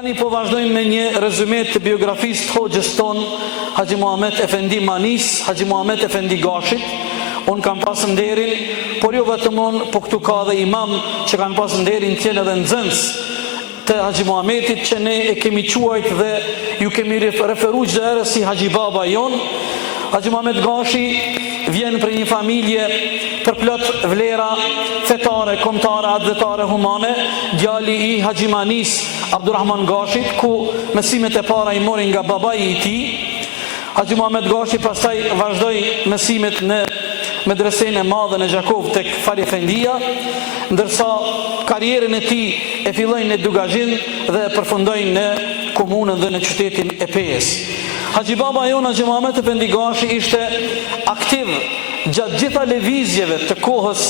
Tani po vazhdojmë me një rezume të biografisë të hoxhës ton, Haxhi Muhamet Efendi Manis, Haxhi Muhamet Efendi Gashit. Unë kam pasë nderin, por jo vetëm unë, po këtu ka dhe imam që kanë pasë nderin tjenë edhe nxënës të Haxhi Muhametit, që ne e kemi quajt dhe ju kemi referu çdo herë si Haxhi Baba jon. Haxhi Muhamet Gashi vjen për një familje për plot vlera fetare, kombëtare, advetare, humane, djali i Haxhi Manis Abdurrahman Gashit, ku mësimet e para i mori nga babai i tij. Haxhi Muhamet Gashi pastaj vazhdoi mësimet në medresen e madhe në Gjakov tek Fali Efendia, ndërsa karrierën e tij e filloi në Dugazhin dhe përfundoi në komunën dhe në qytetin e Pejës. Haxhi Baba jon, Haxhi Muhamet Efendi Gashi, ishte aktiv gjatë gjitha lëvizjeve të kohës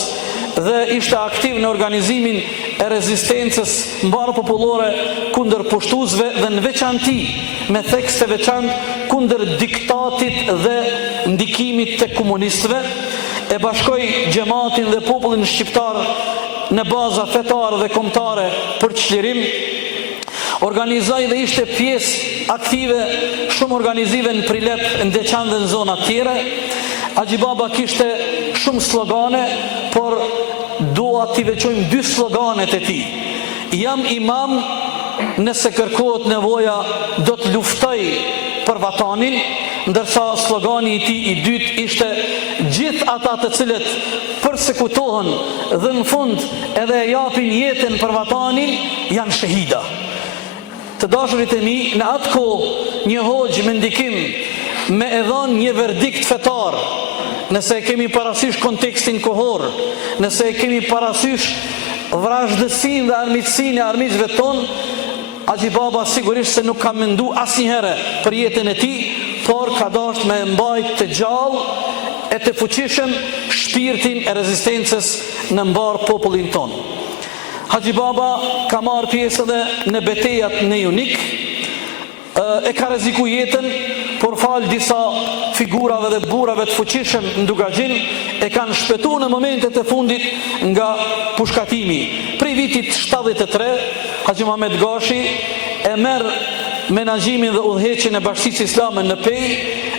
dhe ishte aktiv në organizimin e rezistencës mbar popullore kundër pushtuesve dhe në veçanti me thekste veçantë kundër diktatit dhe ndikimit të komunistëve. E bashkoi xhamatin dhe popullin shqiptar në baza fetare dhe kombëtare për çlirim. Organizoi dhe ishte pjesë aktive shumë organizive në Prilep, në Deçan dhe në zona tjere. Haxhi Baba kishte shumë slogane, por dua t'i veçojmë 2 sloganet e tij. Jam imam, nëse kërkohet nevoja do të luftoj për vatanin, ndërsa slogani i tij i dytë ishte gjithë ata të cilët përsekutohen dhe në fund edhe e japin jetën për vatanin janë shahida. Të dashurit e mi, në atë kohë një hoxh me ndikim me e dhënë një verdikt fetar, nëse e kemi parasysh kontekstin kohor, nëse e kemi parasysh vrashdësinë dhe armiqësinë e armiqve ton, Haxhi Baba sigurisht se nuk ka mendu asnjëherë për jetën e tij, por ka dashur me mbajt të gjallë e të fuqishëm shpirtin e rezistencës në mbar popullin ton. Haxhi Baba ka marrë pjesë edhe në betejat në Junik, e ka rreziku jetën, por fal disa figurave dhe burrave të fuqishëm në Dugazhin e kanë shpëtuar në momentet e fundit nga pushkatimi. Prej vitit 73, Haxhi Muhamet Gashi e merr menaxhimin dhe udhëheqjen e Bashkisë Islame në Pejë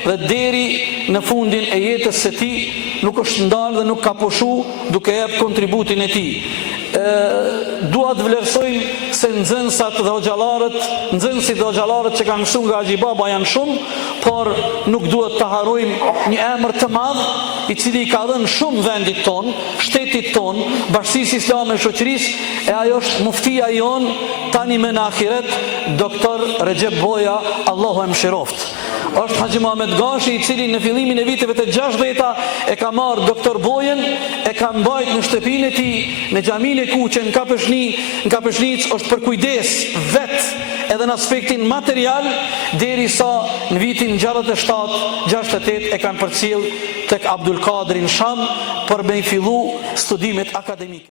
dhe deri në fundin e jetës së tij nuk është ndalë dhe nuk ka pushu duke jep kontributin e tij. Dua të vlerësojmë se nxënësit dhe hoxhallarët që kanë mësuar nga Haxhi Baba janë shumë, por nuk duhet të harrojmë një emër të madh i cili ka dhënë shumë vendit ton, shtetit ton, Bashkisë Islame e shoqërisë, e ajo është muftia jon tani me në ahiret, doktor Recep Boja, Allahu e mëshiroft. Është Haxhi Muhamet Gashi i cili në fillimin e viteve të 60-ta e ka marrë doktor Bojën, e ka mbajt në shtëpinë e tij, në xhaminë e kuqe në Kapeshnicë, është për kujdes vet edhe në aspektin material, derisa në vitin 67-68 e kanë përcjell tek Abdul Kadri në Sham për me i fillu studimet akademike.